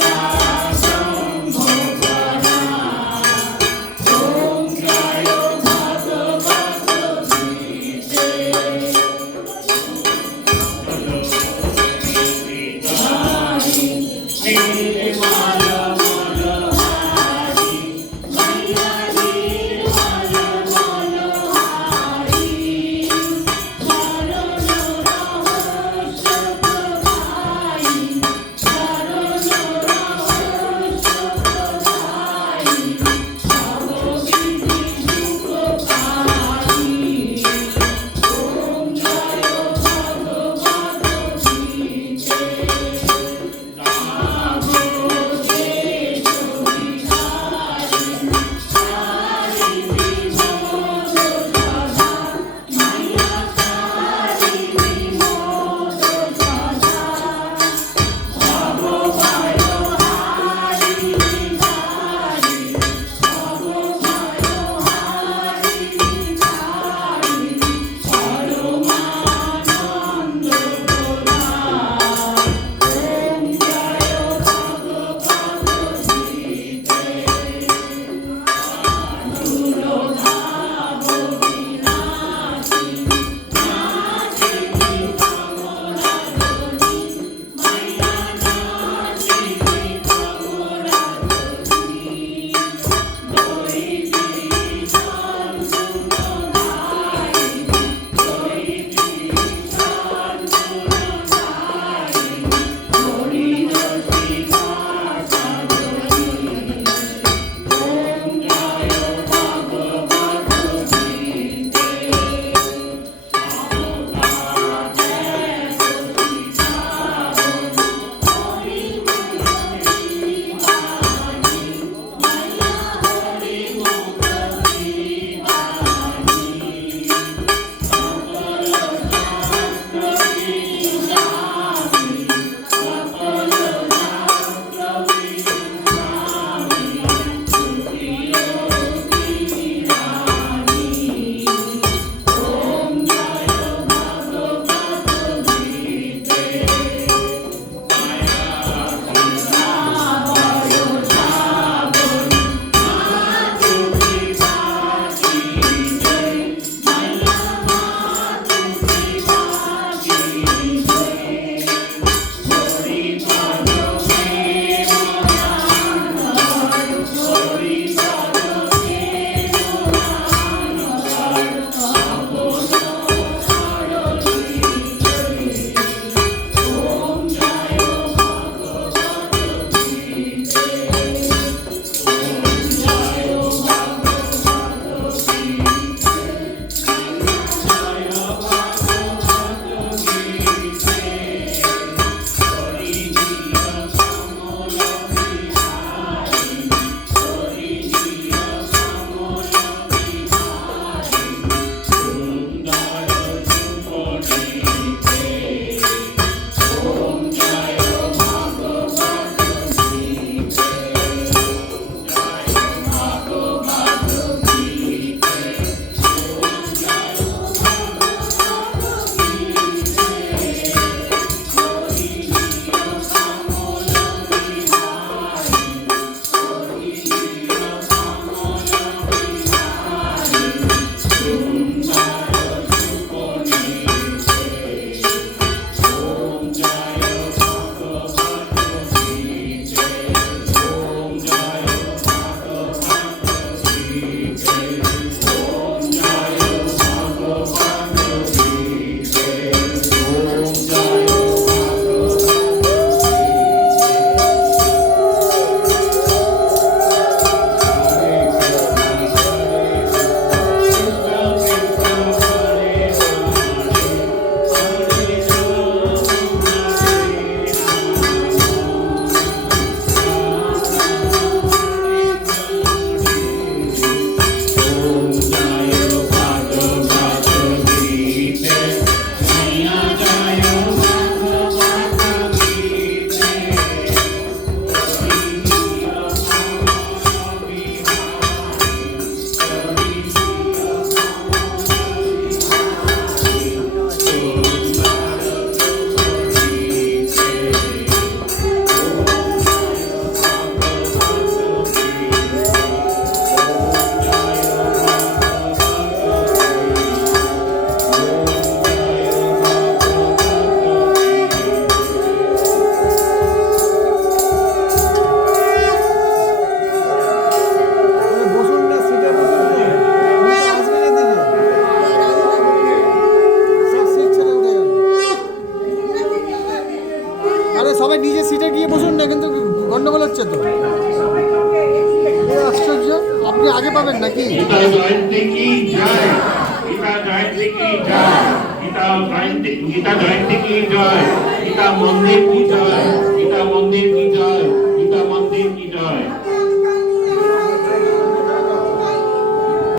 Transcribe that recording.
家乡从哪来？从家乡的那条小溪。গন্ডগোল হচ্ছে তো? আশ্চর্য, আপনি আগে পাবেন নাকি? গীতা জয়ন্তী কি জয়? গীতা মন্দির কি জয়? গীতা মন্দির কি জয়?